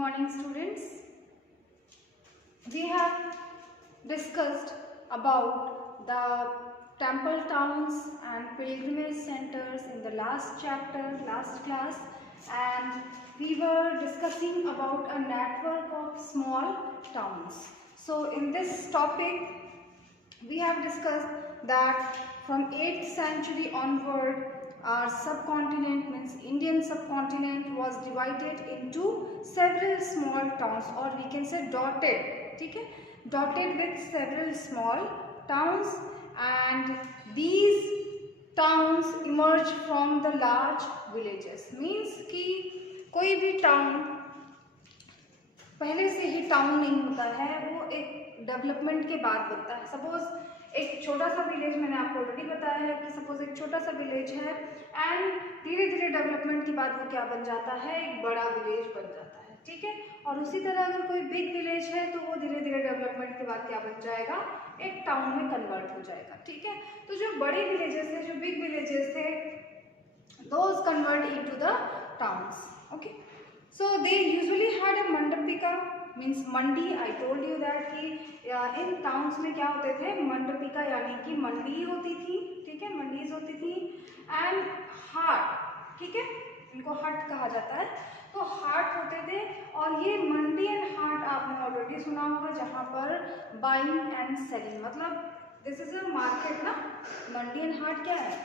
morning, students. We have discussed about the temple towns and pilgrimage centers in the last chapter, last class, and we were discussing about a network of small towns. So in this topic we have discussed that from 8th century onward our subcontinent, means Indian subcontinent, was divided into several small towns, or we can say dotted, okay? Dotted with several small towns, and these towns emerged from the large villages. Means कि कोई भी town पहले से ही town नहीं होता है, वो एक डेवलपमेंट के बाद बनता है. सपोज एक छोटा सा विलेज, मैंने आपको ऑलरेडी बताया है कि सपोज एक छोटा सा विलेज है एंड धीरे धीरे डेवलपमेंट के बाद वो क्या बन जाता है, एक बड़ा विलेज बन जाता है, ठीक है. और उसी तरह अगर कोई बिग विलेज है तो वो धीरे धीरे डेवलपमेंट के बाद क्या बन जाएगा, एक टाउन में कन्वर्ट हो जाएगा, ठीक है. तो जो बड़े विलेजेस थे, जो बिग विलेजेस थे, those convert into the towns. Okay, so they usually had a mandapika, means Mandi. I told you that कि इन टाउन्स में क्या होते थे, मंडपिका यानी कि मंडी होती थी, ठीक है, मंडीज होती थी, एंड हाट, ठीक है, इनको हाट कहा जाता है. तो हाट होते थे, और ये मंडी एंड हाट आपने ऑलरेडी सुना होगा, जहाँ पर बाइंग एंड सेलिंग, मतलब दिस इज अ मार्केट ना. मंडी एंड हाट क्या है,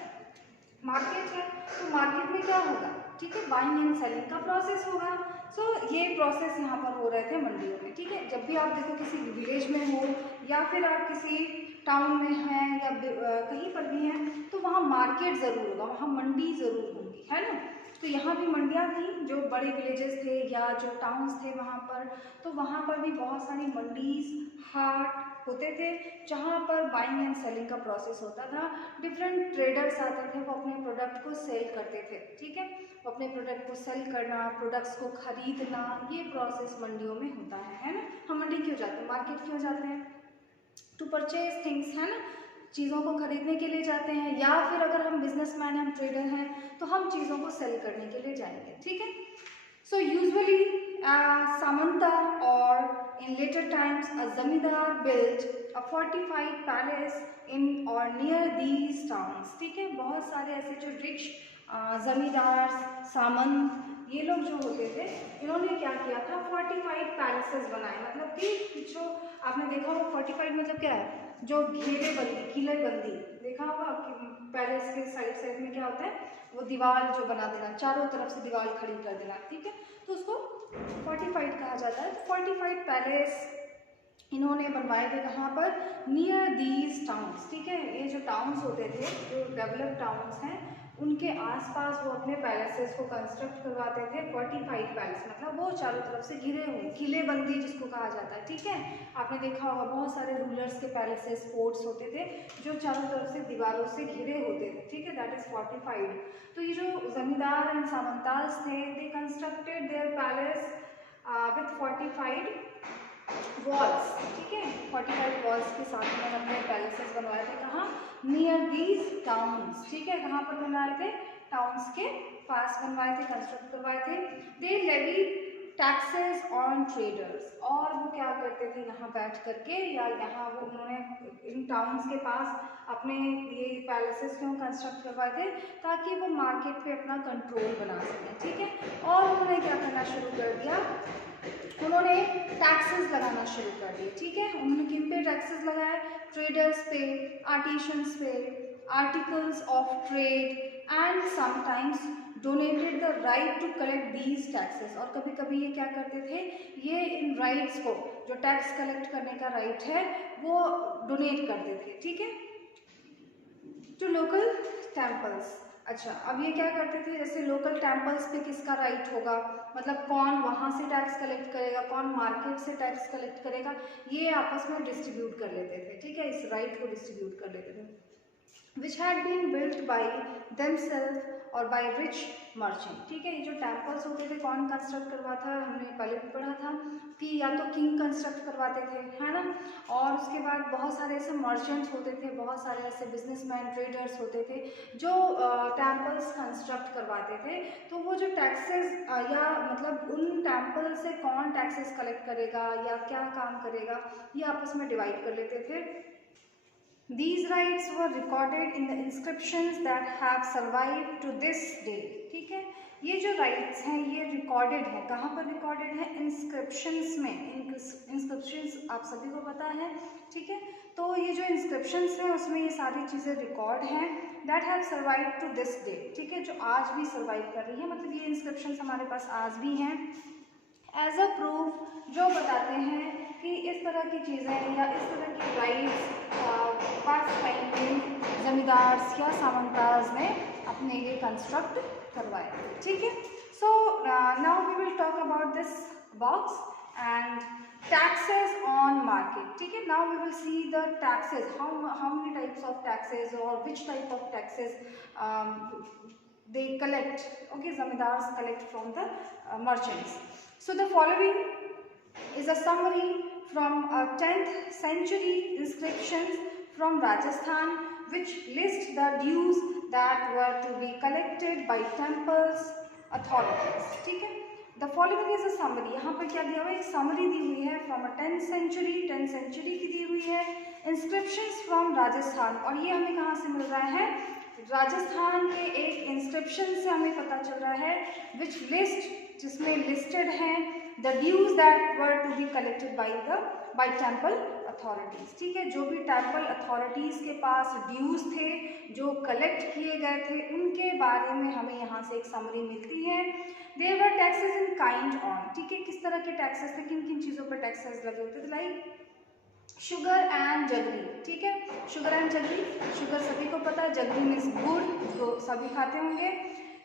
मार्केट है. तो मार्केट में क्या होगा, ठीक है, बाइंग एंड सेलिंग का प्रोसेस होगा. सो ये प्रोसेस यहाँ पर हो रहे थे मंडियों में, ठीक है. जब भी आप देखो किसी विलेज में हो या फिर आप किसी टाउन में हैं या कहीं पर भी हैं, तो वहाँ मार्केट ज़रूर होगा, वहाँ मंडी ज़रूर होगी, है ना. तो यहाँ भी मंडियाँ थी, जो बड़े विलेजेस थे या जो टाउन्स थे वहाँ पर, तो वहाँ पर भी बहुत सारी मंडीज, हाट होते थे, जहाँ पर बाइंग एंड सेलिंग का प्रोसेस होता था. डिफरेंट ट्रेडर्स आते थे, वो अपने प्रोडक्ट को सेल करते थे, ठीक है. वो अपने प्रोडक्ट को सेल करना, प्रोडक्ट्स को खरीदना, ये प्रोसेस मंडियों में होता है ना. हम मंडी क्यों जाते हैं, मार्केट क्यों जाते हैं, टू परचेज थिंग्स, है ना, चीज़ों को खरीदने के लिए जाते हैं. या फिर अगर हम बिजनेसमैन, हम ट्रेडर हैं, तो हम चीज़ों को सेल करने के लिए जाएंगे, ठीक है. सो यूजुअली सामंता और in later times a zamindar built a fortified palace in or near these towns, ठीक है. बहुत सारे ऐसे जो रिच जमींदार, सामंत, ये लोग जो होते थे, इन्होंने क्या किया था, फोर्टिफाइड पैलेसेस बनाए. मतलब कि जो आपने देखा होगा, फोर्टिफाइड मतलब क्या है, जो घेरेबंदी, किलेबंदी देखा होगा कि पैलेस के साइड साइड में क्या होता है, वो दीवार जो बना देना, चारों तरफ से दीवार खड़ी कर देना, ठीक है. तो उसको फोर्टिफाइड कहा जाता है. फोर्टिफाइड पैलेस इन्होंने बनवाए थे कहाँ पर, नियर दीज टाउन्स, ठीक है. ये जो टाउन्स होते थे, जो डेवलप्ड टाउन्स हैं, उनके आसपास वो अपने पैलेसेस को कंस्ट्रक्ट करवाते थे. फोर्टिफाइड पैलेस मतलब वो चारों तरफ से घिरे हुए, किलेबंदी जिसको कहा जाता है, ठीक है. आपने देखा होगा बहुत सारे रूलर्स के पैलेसेस, फोर्ट्स होते थे, जो चारों तरफ से दीवारों से घिरे होते थे, ठीक है. That is fortified. तो ये जो जमींदार एंड सामंताज थे, they constructed their palace with fortified walls, ठीक है. फोर्टिफाइड वॉल्स के साथ में अपने पैलेसेस बनवाए थे. कहाँ, नियर दीज टाउन्स, ठीक है. कहाँ पर बनवाए थे, टाउन्स के पास बनवाए थे, कंस्ट्रक्ट करवाए थे. दे लेवी टैक्सेस ऑन ट्रेडर्स, और वो क्या करते थे, यहाँ बैठ करके या यहाँ वो उन्होंने इन टाउन्स के पास अपने ये पैलेसेस क्यों कंस्ट्रक्ट करवाए थे, ताकि वो मार्केट पे अपना कंट्रोल बना सकें, ठीक है. और उन्होंने क्या करना शुरू कर दिया, उन्होंने टैक्सेस लगाना शुरू कर दिए, ठीक है. उन्होंने किन पे टैक्सेस लगाए, ट्रेडर्स पे, आर्टिशंस पे, articles of trade, and sometimes donated the right to collect these taxes. और कभी कभी ये क्या करते थे, ये इन राइट्स को, जो टैक्स कलेक्ट करने का राइट है, वो डोनेट करते थे, ठीक है, टू लोकल टेम्पल्स. अच्छा, अब ये क्या करते थे, जैसे लोकल टेम्पल्स पे किसका राइट होगा, मतलब कौन वहाँ से टैक्स कलेक्ट करेगा, कौन मार्केट से टैक्स कलेक्ट करेगा, ये आपस में डिस्ट्रीब्यूट कर लेते थे, ठीक है. इस राइट को डिस्ट्रीब्यूट कर लेते थे. which had been built by themselves और by rich merchant। ठीक है, ये जो टेम्पल्स होते थे कौन कंस्ट्रक्ट करवाता है, हमने पहले भी पढ़ा था कि या तो किंग कंस्ट्रक्ट करवाते थे, है ना, और उसके बाद बहुत सारे ऐसे मर्चेंट्स होते थे, बहुत सारे ऐसे बिजनेसमैन ट्रेडर्स होते थे जो टेम्पल्स कंस्ट्रक्ट करवाते थे। तो वो जो टैक्सेस या मतलब उन टेम्पल से कौन टैक्सेस कलेक्ट करेगा या क्या काम करेगा, ये आपस में डिवाइड कर लेते थे। These rights were recorded in the inscriptions that have survived to this day। ठीक है, ये जो राइट्स हैं ये रिकॉर्डेड है, कहाँ पर रिकॉर्डेड है, इंस्क्रिप्शंस में। इंस्क्रिप्शंस आप सभी को पता है, ठीक है, तो ये जो इंस्क्रिप्शंस हैं उसमें ये सारी चीज़ें रिकॉर्ड हैं, that have survive to this day. ठीक है, जो आज भी सर्वाइव कर रही है, मतलब ये इंस्क्रिप्शंस हमारे पास आज भी हैं एज अ प्रूफ, जो बताते हैं कि इस तरह की चीज़ें या इस तरह की राइट्स पास्ट टाइम में जमींदार्स या सामंताज ने अपने लिए कंस्ट्रक्ट करवाए। ठीक है, so now we will talk about this box and taxes on market. ठीक है, now we will see the taxes, how many types of taxes और which type of taxes they collect, okay, zamindars collect from the merchants. So the following is a summary from a 10th century inscriptions from Rajasthan which list the dues that were to be collected by temples authorities। ठीक है, the following is a summary, यहाँ पर क्या दिया हुआ है, एक summary दी हुई है from a 10th century की दी हुई है, inscriptions from राजस्थान, और ये हमें कहाँ से मिल रहा है, राजस्थान के एक इंस्क्रिप्शन से हमें पता चल रहा है, विच लिस्ट, जिसमें लिस्टेड हैं the dues that were to be collected by temple authorities. ठीक है, जो भी टेम्पल अथॉरिटीज के पास ड्यूज थे जो कलेक्ट किए गए थे उनके बारे में हमें यहाँ से एक समरी मिलती है। There were taxes in kind on. ठीक है, किस तरह के टैक्सेस थे, किन किन चीज़ों पर टैक्सेस लगे होते थे, लाइक शुगर एंड जगरी। ठीक है, शुगर एंड जगरी, शुगर सभी को पता है, जगरी मीन्स गुड़ जो सभी खाते होंगे।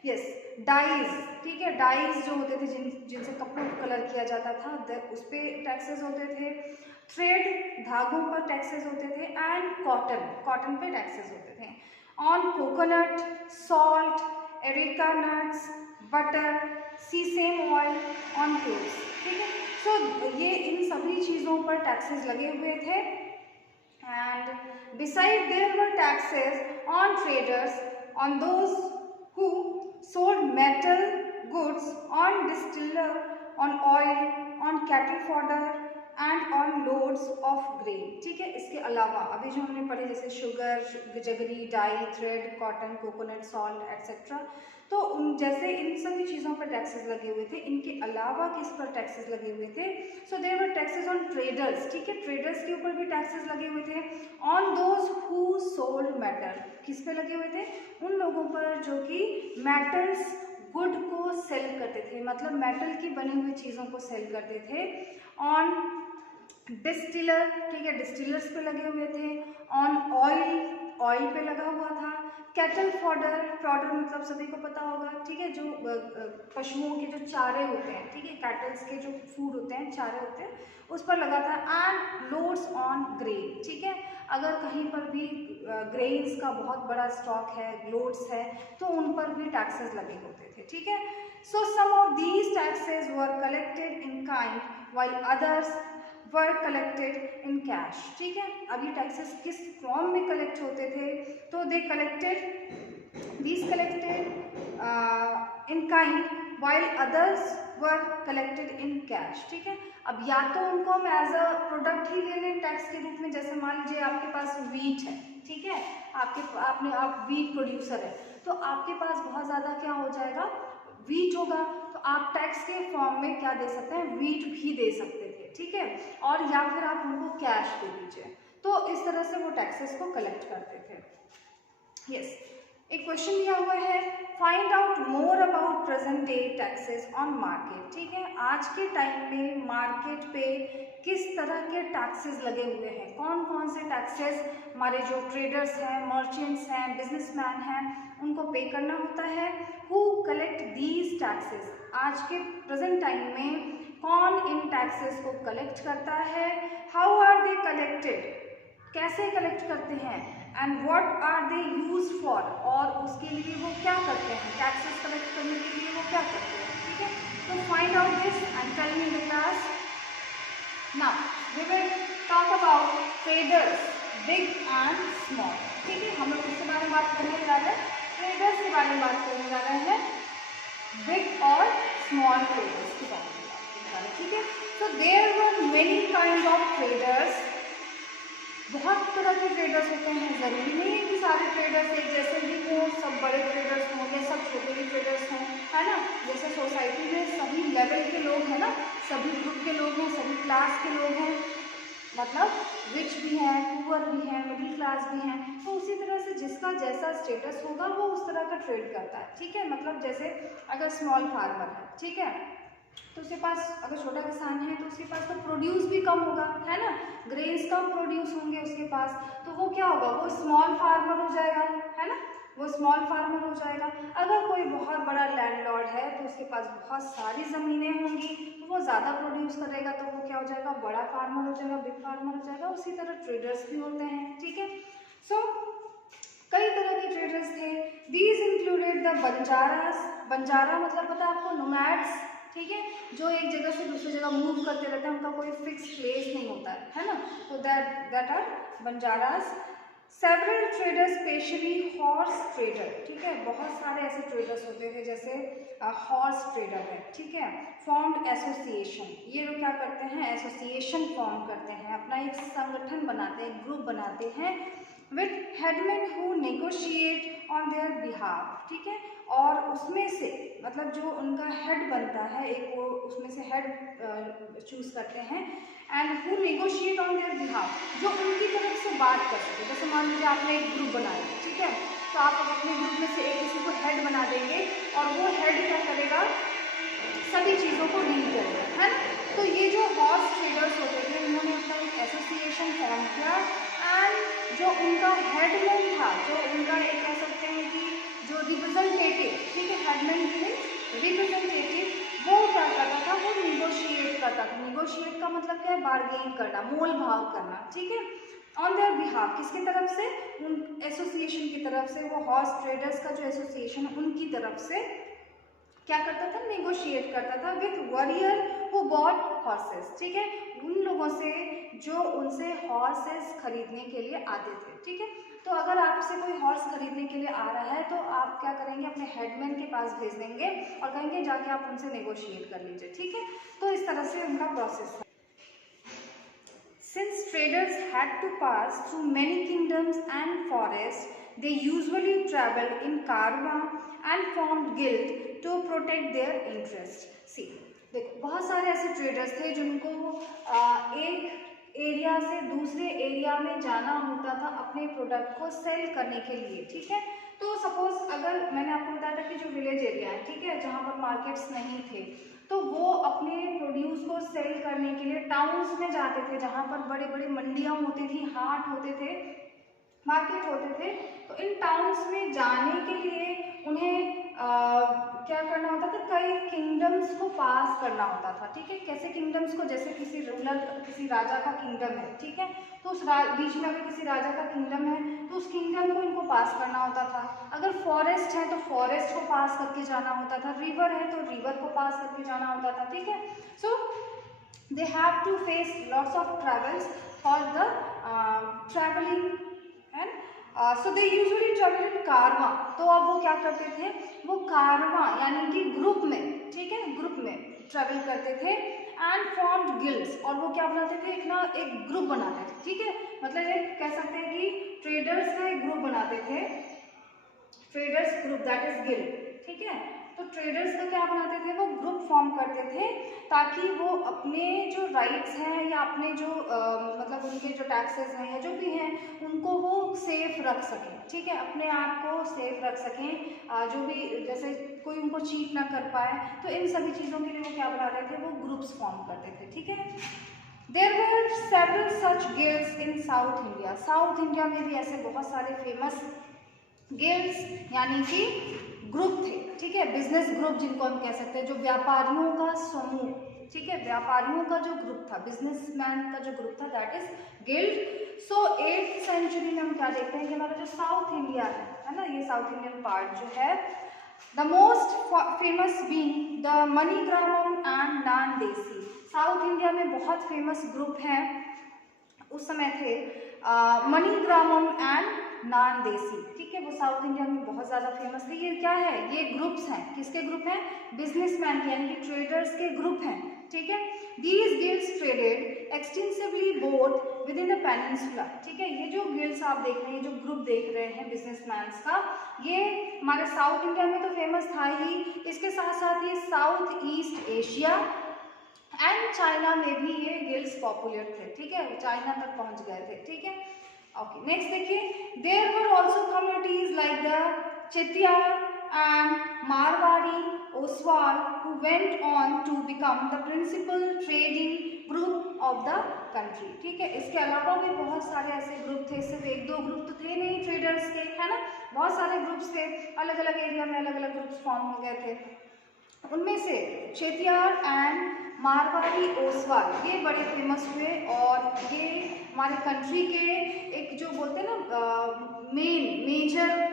Yes, dyes. ठीक है, डाइज जो होते थे जिनसे कपड़ों को कलर किया जाता था, उस पर टैक्सेस होते थे। थ्रेड, धागों पर टैक्सेस होते थे, एंड कॉटन पे टैक्सेस होते थे। On coconut, salt, areca nuts, butter, sesame oil, on clothes. ठीक है, सो ये इन सभी चीज़ों पर टैक्सेस लगे हुए थे। And beside there were taxes on traders, on those who sold metal goods, on distiller, on oil, on cattle fodder and on loads of grain. ठीक है, इसके अलावा अभी जो हमने पढ़े जैसे sugar, jaggery, dye, thread, cotton, coconut, salt etcetera, तो जैसे इन सभी चीज़ों पर टैक्सेस लगे हुए थे, इनके अलावा किस पर टैक्सेस लगे हुए थे, so there were taxes on traders. ठीक है, ट्रेडर्स के ऊपर भी टैक्सेस लगे हुए थे। On those who sold metal, किस पे लगे हुए थे, उन लोगों पर जो कि मेटल्स गुड को सेल करते थे, मतलब मेटल की बनी हुई चीज़ों को सेल करते थे। ऑन डिस्टिलर, ठीक है, डिस्टिलर्स पे लगे हुए थे। ऑन ऑयल पे लगा हुआ था। कैटल फॉडर, फॉडर मतलब सभी को पता होगा, ठीक है, जो पशुओं के जो चारे होते हैं, ठीक है, कैटल्स के जो फूड होते हैं, चारे होते हैं, उस पर लगा था। And loads on grain. ठीक है, अगर कहीं पर भी ग्रेन्स का बहुत बड़ा स्टॉक है, लोड्स है, तो उन पर भी टैक्सेस लगे होते थे। ठीक है, so some of these taxes were collected in kind while others were collected in cash. ठीक है, अब ये टैक्सेस किस फॉर्म में कलेक्ट होते थे, तो they collected in kind while others were collected in cash. ठीक है, अब या तो उनको हम एज अ प्रोडक्ट ही ले लें टैक्स के रूप में, जैसे मान लीजिए आपके पास वीट है, ठीक है, आप वीट प्रोड्यूसर है, तो आपके पास बहुत ज़्यादा क्या हो जाएगा, वीट होगा, तो आप टैक्स के फॉर्म में क्या दे सकते हैं, वीट भी दे सकते थे। ठीक है, और या फिर आप उनको कैश दे दीजिए, तो इस तरह से वो टैक्सेस को कलेक्ट करते थे। यस, एक क्वेश्चन दिया हुआ है, find out more about present day taxes on market. ठीक है, आज के टाइम में मार्केट पे किस तरह के टैक्सेस लगे हुए हैं, कौन कौन से टैक्सेस हमारे जो ट्रेडर्स हैं, मर्चेंट्स हैं, बिजनेसमैन हैं, उनको पे करना होता है। हु कलेक्ट दीज टैक्सेस, आज के प्रेजेंट टाइम में कौन इन टैक्सेस को कलेक्ट करता है। हाउ आर दे कलेक्टेड, कैसे कलेक्ट करते हैं। And what are they use for, और उसके लिए वो क्या करते हैं, टैक्सेस कलेक्ट करने के लिए वो क्या करते हैं, ठीक है। तो find out this and tell me in the class. Now we will talk about traders big and small, ठीक है। हम लोग किसके बारे में बात करने जा रहे हैं, ट्रेडर्स के बारे में बात करने जा रहे हैं, बिग और स्मॉल ट्रेडर्स के बारे में बात करने जा रहे हैं, ठीक है। तो there were many kind of traders, बहुत तरह के ट्रेडर्स होते हैं, ज़रूरी नहीं है कि सारे ट्रेडर्स एक जैसे ही हों, सब बड़े ट्रेडर्स हों या सब छोटे ही ट्रेडर्स हों, है ना। जैसे सोसाइटी में सभी लेवल के लोग हैं ना, सभी ग्रुप के लोग हैं, सभी क्लास के लोग हैं, मतलब रिच भी हैं, पुअर भी हैं, मिडिल क्लास भी हैं। तो उसी तरह से जिसका जैसा स्टेटस होगा वो उस तरह का ट्रेड करता है, ठीक है। मतलब जैसे अगर स्मॉल फार्मर है, ठीक है, तो उसके पास, अगर छोटा किसान है तो उसके पास तो प्रोड्यूस भी कम होगा, है ना, ग्रेन्स कम प्रोड्यूस होंगे उसके पास, तो वो क्या होगा, वो स्मॉल फार्मर हो जाएगा, है ना, वो स्मॉल फार्मर हो जाएगा। अगर कोई बहुत बड़ा लैंडलॉर्ड है तो उसके पास बहुत सारी ज़मीनें होंगी, तो वो ज़्यादा प्रोड्यूस करेगा, तो वो क्या हो जाएगा, बड़ा फार्मर हो जाएगा, बिग फार्मर हो जाएगा। उसी तरह ट्रेडर्स भी होते हैं, ठीक है। सो कई तरह के ट्रेडर्स थे। These included the Banjaras, Banjara मतलब पता है आपको, नोमैड्स, ठीक है, जो एक जगह से दूसरी जगह मूव करते रहते हैं, उनका कोई फिक्स प्लेस नहीं होता है ना, तो that are Banjaras. Several traders, specially horse trader, ठीक है, बहुत सारे ऐसे ट्रेडर्स होते थे जैसे हॉर्स ट्रेडर है, ठीक है। फॉर्म्ड एसोसिएशन, ये लोग क्या करते हैं, एसोसिएशन फॉर्म करते हैं, अपना एक संगठन बनाते हैं, ग्रुप बनाते हैं, with headman who negotiate on their behalf, ठीक है। और उसमें से मतलब जो उनका हेड बनता है, एक वो उसमें से हेड चूज करते हैं, and who negotiate on their behalf, जो उनकी तरफ से बात कर सके। जैसे मान लीजिए आपने एक ग्रुप बनाया, ठीक है, तो आप अपने ग्रुप में से एक किसी को हेड बना देंगे और वो हेड क्या करेगा, सभी चीज़ों को डील करेगा, है ना। तो ये जो हॉर्स ट्रेडर्स होते थे, इन्होंने अपना एक एसोसिएशन फॉर्म किया, एंड जो उनका हेडमैन था, जो उनका एक कह सकते हैं कि जो रिप्रेजेंटेटिव, ठीक है, हेडमैन मीन्स रिप्रेजेंटेटिव, वो क्या करता था, वो निगोशिएट करता था। निगोशिएट का मतलब क्या है, बार्गेन करना, मोल भाव करना, ठीक है, ऑन देयर बिहाफ, किसकी तरफ से, उन एसोसिएशन की तरफ से, वो हॉर्स ट्रेडर्स का जो एसोसिएशन है उनकी तरफ से क्या करता था, नेगोशिएट करता था with warrior who bought horses, ठीक है, उन लोगों से जो उनसे हॉर्सेस खरीदने के लिए आते थे, ठीक है। तो अगर आपसे कोई हॉर्स खरीदने के लिए आ रहा है तो आप क्या करेंगे, अपने हेडमैन के पास भेज देंगे और कहेंगे जाके आप उनसे नेगोशिएट कर लीजिए, ठीक है। तो इस तरह से उनका प्रोसेस था। Since traders had to pass through many kingdoms and forests, they usually traveled in caravan and formed guild to protect their interests. See, देखो बहुत सारे ऐसे ट्रेडर्स थे जिनको एक एरिया से दूसरे एरिया में जाना होता था अपने प्रोडक्ट को सेल करने के लिए, ठीक है। तो सपोज अगर मैंने आपको बताया था कि जो विलेज एरिया है, ठीक है, जहाँ पर मार्केट्स नहीं थे, तो वो अपने प्रोड्यूस को सेल करने के लिए टाउन्स में जाते थे, जहाँ पर बड़े बड़े मंडियाँ होती थी, हाट होते थे, मार्केट होते थे। तो इन टाउन्स में जाने के लिए उन्हें क्या करना होता था, कई किंगडम्स को पास करना होता था, ठीक है। कैसे किंगडम्स को, जैसे किसी रूलर, किसी राजा का किंगडम है, ठीक है, तो उस बीच में अगर किसी राजा का किंगडम है तो उस किंगडम को इनको पास करना होता था। अगर फॉरेस्ट है तो फॉरेस्ट को पास करके जाना होता था, रिवर है तो रिवर को पास करके जाना होता था, ठीक है। So they have to face lots of travels for the travelling and so they usually travel in कारवा। तो अब वो क्या करते थे, वो कारवा यानी कि ग्रुप में, ठीक है, ग्रुप में ट्रेवल करते थे, एंड फॉर्म्ड गिल्ड्स, और वो क्या बनाते थे, एक ग्रुप बनाते थे, ठीक है। मतलब ये कह सकते हैं कि ट्रेडर्स का एक ग्रुप बनाते थे, traders group, that is guild, ठीक है। तो ट्रेडर्स का क्या बनाते थे, वो ग्रुप फॉर्म करते थे ताकि वो अपने जो राइट्स हैं या अपने जो मतलब उनके जो टैक्सेस हैं या जो भी हैं उनको वो सेफ रख सकें, ठीक है, अपने आप को सेफ रख सकें, जो भी जैसे कोई उनको चीट ना कर पाए। तो इन सभी चीज़ों के लिए वो क्या बनाते थे, वो ग्रुप्स फॉर्म करते थे, ठीक है। There were several such guilds in South India, South India में भी ऐसे बहुत सारे फेमस गिल्ड्स यानी कि ग्रुप थे, ठीक है, बिजनेस ग्रुप जिनको हम कह सकते हैं, जो व्यापारियों का समूह, ठीक है, व्यापारियों का जो ग्रुप था, बिजनेसमैन का जो ग्रुप था, that is guild. So 8th century में हम क्या देखते हैं कि हमारा जो साउथ इंडिया है ना, ये साउथ इंडियन पार्ट जो है, the most famous being the Manigramam and Nanadesi. South India में बहुत फेमस ग्रुप हैं उस समय थे, मणिग्रामम एंड नानदेसी, ठीक है, वो साउथ इंडिया में बहुत ज़्यादा फेमस थे। ये क्या है, ये ग्रुप्स हैं, किसके ग्रुप हैं, बिजनेसमैन के यानी कि ट्रेडर्स के ग्रुप हैं, ठीक है। These guilds traded extensively both with in the peninsula, ठीक है, ये जो गिल्ड्स आप देख रहे हैं, जो ग्रुप देख रहे हैं बिजनेसमैन्स का, ये हमारे साउथ इंडिया में तो फेमस था ही, इसके साथ साथ ये south east Asia and China में भी ये गिल्ड्स पॉपुलर थे, ठीक है, चाइना तक पहुंच गए थे, ठीक है। ओके, नेक्स्ट देखिए, there were also communities like the Chettiar and Marwari Oswal who went on to become the principal trading group of the country, ठीक है। इसके अलावा भी बहुत सारे ऐसे ग्रुप थे, सिर्फ एक दो ग्रुप तो थे नहीं ट्रेडर्स के, है ना, बहुत सारे ग्रुप्स थे, अलग अलग एरिया में अलग अलग ग्रुप्स फॉर्म हो गए थे। उनमें से चेतियार एंड मारवाड़ी ओसवाल ये बड़े फेमस हुए और ये हमारे कंट्री के एक जो बोलते हैं ना मेजर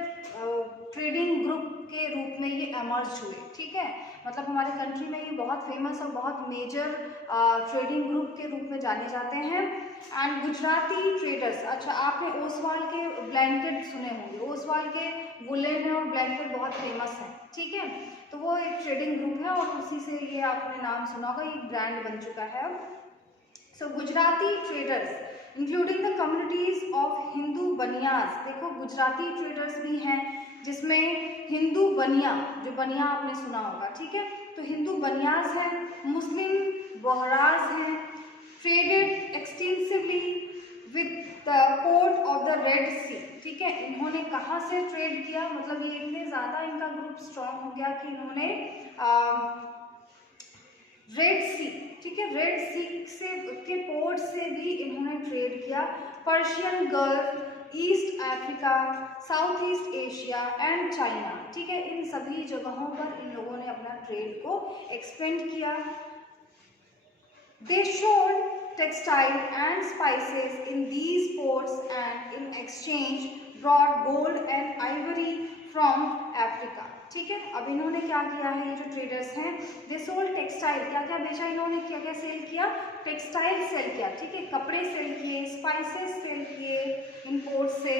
ट्रेडिंग ग्रुप के रूप में ये एमर्ज हुए, ठीक है, मतलब हमारे कंट्री में ये बहुत फेमस और बहुत मेजर ट्रेडिंग ग्रुप के रूप में जाने जाते हैं। एंड गुजराती ट्रेडर्स, अच्छा आपने ओसवाल के ब्लैंकेट सुने होंगे, ओसवाल के वुलन और ब्लैंकेट बहुत फेमस है, ठीक है, तो वो एक ट्रेडिंग ग्रुप है और उसी से ये आपने नाम सुना होगा, ये ब्रांड बन चुका है। So Gujarati traders including the communities of Hindu Banias, देखो गुजराती ट्रेडर्स भी हैं जिसमें हिंदू बनिया, जो बनिया आपने सुना होगा, ठीक है, तो हिंदू बनियाज हैं, मुस्लिम बोहराज हैं, traded extensively with the port of the Red Sea, ठीक है, इन्होंने कहाँ से ट्रेड किया, मतलब ये इतने ज़्यादा इनका ग्रुप स्ट्रॉन्ग हो गया कि इन्होंने रेड सी, ठीक है, रेड सी से के पोर्ट से भी इन्होंने ट्रेड किया। Persian gulf, east Africa, south east Asia and China, ठीक है, इन सभी जगहों पर इन लोगों ने अपना ट्रेड को एक्सपेंड किया। They showed textile and spices in these ports and in exchange brought gold and ivory from Africa, ठीक है। अब इन्होंने क्या किया है, ये जो ट्रेडर्स हैं, दे सोल्ड टेक्सटाइल, क्या क्या बेचा इन्होंने, क्या क्या सेल किया, टेक्सटाइल सेल किया, ठीक है, कपड़े सेल किए, स्पाइसेस सेल किए इन पोर्ट से,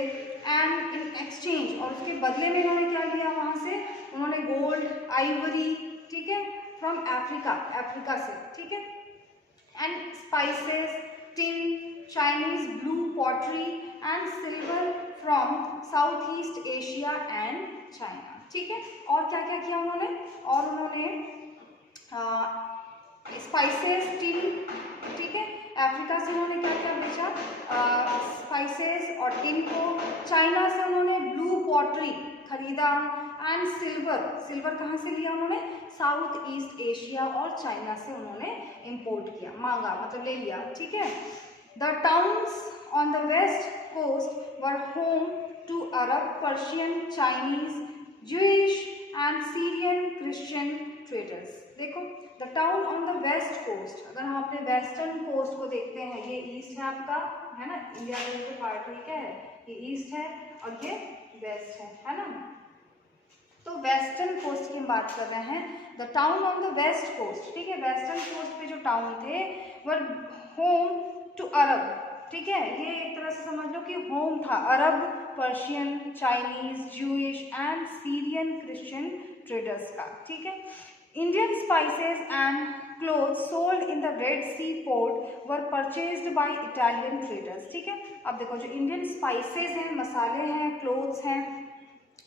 एंड इन एक्सचेंज, और उसके बदले में इन्होंने क्या लिया वहाँ से, उन्होंने गोल्ड, आइवरी, ठीक है, फ्रॉम अफ्रीका से, ठीक है, and spices, tin, Chinese blue pottery and silver from Southeast Asia and China, ठीक है। और क्या क्या किया उन्होंने, और उन्होंने स्पाइसेस, टिन, ठीक है, अफ्रीका से उन्होंने क्या क्या बेचा, स्पाइसेस और टिन को, चाइना से उन्होंने ब्लू पॉटरी खरीदा, एंड सिल्वर कहाँ से लिया उन्होंने, साउथ ईस्ट एशिया और चाइना से उन्होंने इंपोर्ट किया, मांगा मतलब ले लिया, ठीक है। The towns on the west coast were home to Arab, Persian, Chinese, Jewish and Syrian Christian traders, देखो the town on the west coast, अगर हम अपने वेस्टर्न कोस्ट को देखते हैं, ये ईस्ट है आपका, है ना, इंडिया का जो पार्ट है क्या है, ये ईस्ट है और ये वेस्ट है ना, तो वेस्टर्न कोस्ट की हम बात कर रहे हैं। The town on the west coast, ठीक है, वेस्टर्न कोस्ट पे जो टाउन थे वर होम टू अरब, ठीक है, ये एक तरह से समझ लो कि होम था Arab, Persian, Chinese, Jewish and Syrian Christian traders का, ठीक है। Indian spices and clothes sold in the Red Sea port were purchased by Italian traders, ठीक है। अब देखो जो इंडियन स्पाइसेस हैं, मसाले हैं, क्लोथ्स हैं,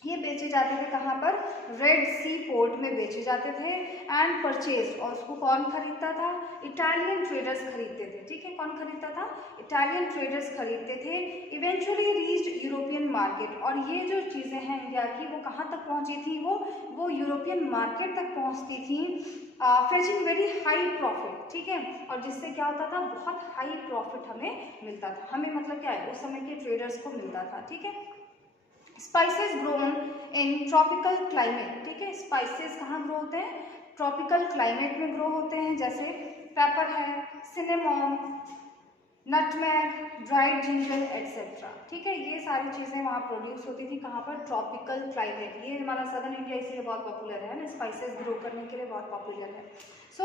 ये बेचे जाते थे कहाँ पर, रेड सी पोर्ट में बेचे जाते थे, एंड परचेज, और उसको कौन खरीदता था, इटालियन ट्रेडर्स खरीदते थे, ठीक है, कौन खरीदता था, इटालियन ट्रेडर्स खरीदते थे। इवेंचुअली रीच्ड यूरोपियन मार्केट, और ये जो चीज़ें हैं इंडिया की वो कहाँ तक पहुँची थी, वो यूरोपियन मार्केट तक पहुँचती थी, फेचिंग वेरी हाई प्रॉफिट, ठीक है, और जिससे क्या होता था, बहुत हाई प्रॉफिट हमें मिलता था, हमें मतलब क्या है, उस समय के ट्रेडर्स को मिलता था, ठीक है। Spices grown in tropical climate, ठीक है, स्पाइसेस कहाँ ग्रो होते हैं, ट्रॉपिकल क्लाइमेट में ग्रो होते हैं, जैसे पेपर है, cinnamon, nutmeg, dried ginger etcetera. ठीक है, ये सारी चीज़ें वहाँ प्रोड्यूस होती थी। कहाँ पर? Tropical climate. ये हमारा सदर्न इंडिया इसलिए बहुत पॉपुलर है ना, स्पाइसेस ग्रो करने के लिए बहुत पॉपुलर है। सो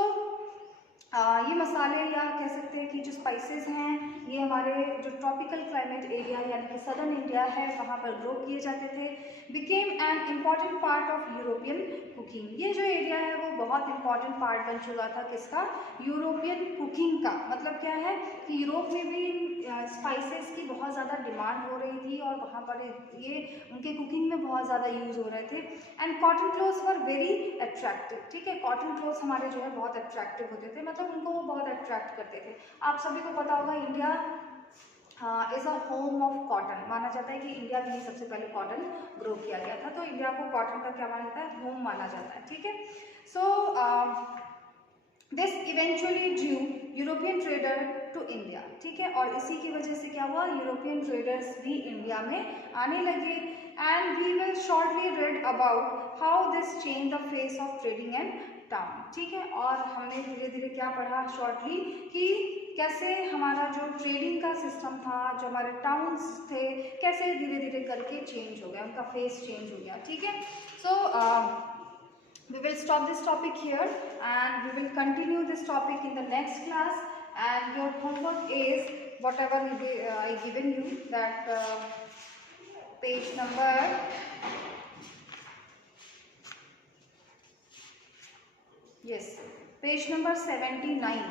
ये मसाले या कह सकते हैं कि जो स्पाइसेस हैं ये हमारे जो ट्रॉपिकल क्लाइमेट एरिया यानी कि सदर्न इंडिया है वहाँ पर ग्रो किए जाते थे। Became an important part of European cooking. ये जो एरिया है वो बहुत इंपॉर्टेंट पार्ट बन चुका था किसका? यूरोपियन कुकिंग का। मतलब क्या है कि यूरोप में भी स्पाइसेस की बहुत ज़्यादा डिमांड हो रही थी और वहाँ पर ये उनके कुकिंग में बहुत ज़्यादा यूज़ हो रहे थे। And cotton clothes were very attractive. ठीक है, कॉटन क्लोथ्स हमारे जो है बहुत अट्रैक्टिव होते थे, मतलब उनको वो बहुत अट्रैक्ट करते थे। आप सभी को पता होगा India is a home of cotton. माना जाता है कि इंडिया में ही सबसे पहले कॉटन ग्रो किया गया था, तो इंडिया को कॉटन का क्या माना जाता है? होम माना जाता है। ठीक है, so this eventually due European trader to India. ठीक है, और इसी की वजह से क्या हुआ? यूरोपियन ट्रेडर्स भी इंडिया में आने लगे। And we will shortly read about how this change the face of trading and town. ठीक है, और हमने धीरे धीरे क्या पढ़ा शॉर्टली कि कैसे हमारा जो ट्रेडिंग का सिस्टम था, जो हमारे टाउन्स थे, कैसे धीरे धीरे करके चेंज हो गया, उनका फेस चेंज हो गया। ठीक है, सो we will stop this topic here and we will continue this topic in the next class, and your homework is whatever I given you, that page number page number 79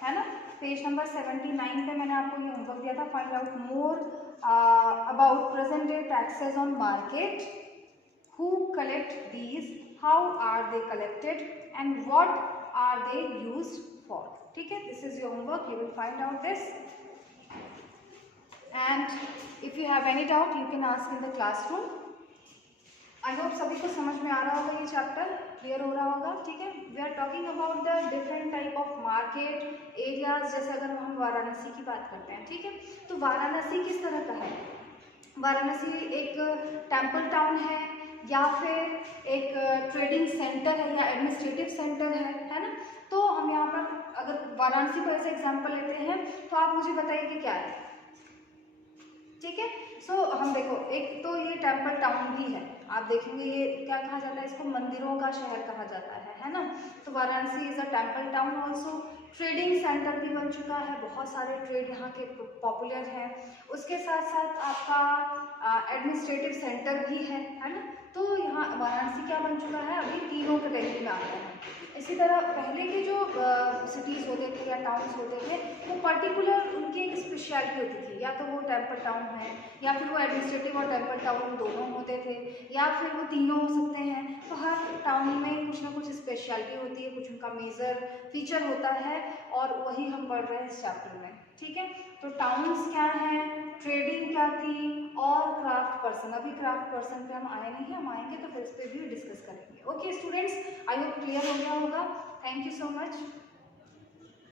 है ना। Page number 79 पे मैंने आपको ये homework दिया था, find out more about present day taxes on market, who collect these, how are they collected and what are they used for. ठीक है, this is your homework, you will find out this, and if you have any doubt you can ask in the classroom. I hope सभी को समझ में आ रहा होगा, ये chapter clear हो रहा होगा। ठीक है, we are talking about the different type of market areas. जैसे अगर हम वाराणसी की बात करते हैं, ठीक है, तो वाराणसी किस तरह का है? वाराणसी एक टेम्पल टाउन है या फिर एक ट्रेडिंग सेंटर है या एडमिनिस्ट्रेटिव सेंटर है ना। तो हम यहाँ पर अगर वाराणसी को ऐसे एग्जांपल लेते हैं तो आप मुझे बताइए कि क्या है। ठीक है, सो हम देखो, एक तो ये टेम्पल टाउन भी है, आप देखेंगे ये क्या कहा जाता है, इसको मंदिरों का शहर कहा जाता है ना। तो Varanasi is a temple town also. Trading centre भी बन चुका है, बहुत सारे ट्रेड यहाँ के पॉपुलर हैं। उसके साथ साथ आपका एडमिनिस्ट्रेटिव सेंटर भी है ना। तो यहाँ वाराणसी क्या बन चुका है, अभी तीनों कैटेगरी में आता है। इसी तरह पहले के जो सिटीज़ होते थे या टाउन्स होते थे वो पर्टिकुलर उनकी एक स्पेशलिटी होती थी, या तो वो टेम्पल टाउन है या फिर वो एडमिनिस्ट्रेटिव और टेम्पल टाउन दोनों होते थे, या फिर वो तीनों हो सकते हैं। तो हर टाउन में कुछ ना कुछ स्पेशलिटी होती है, कुछ उनका मेजर फीचर होता है, और वही हम पढ़ रहे हैं इस चैप्टर में। ठीक है, तो टाउन्स क्या है, ट्रेडिंग क्या थी, और क्राफ्ट पर्सन। अभी क्राफ्ट पर्सन पे हम आए नहीं, हम आएंगे तो फिर इस पर भी डिस्कस करेंगे। Okay students, I hope clear हो गया होगा। Thank you so much.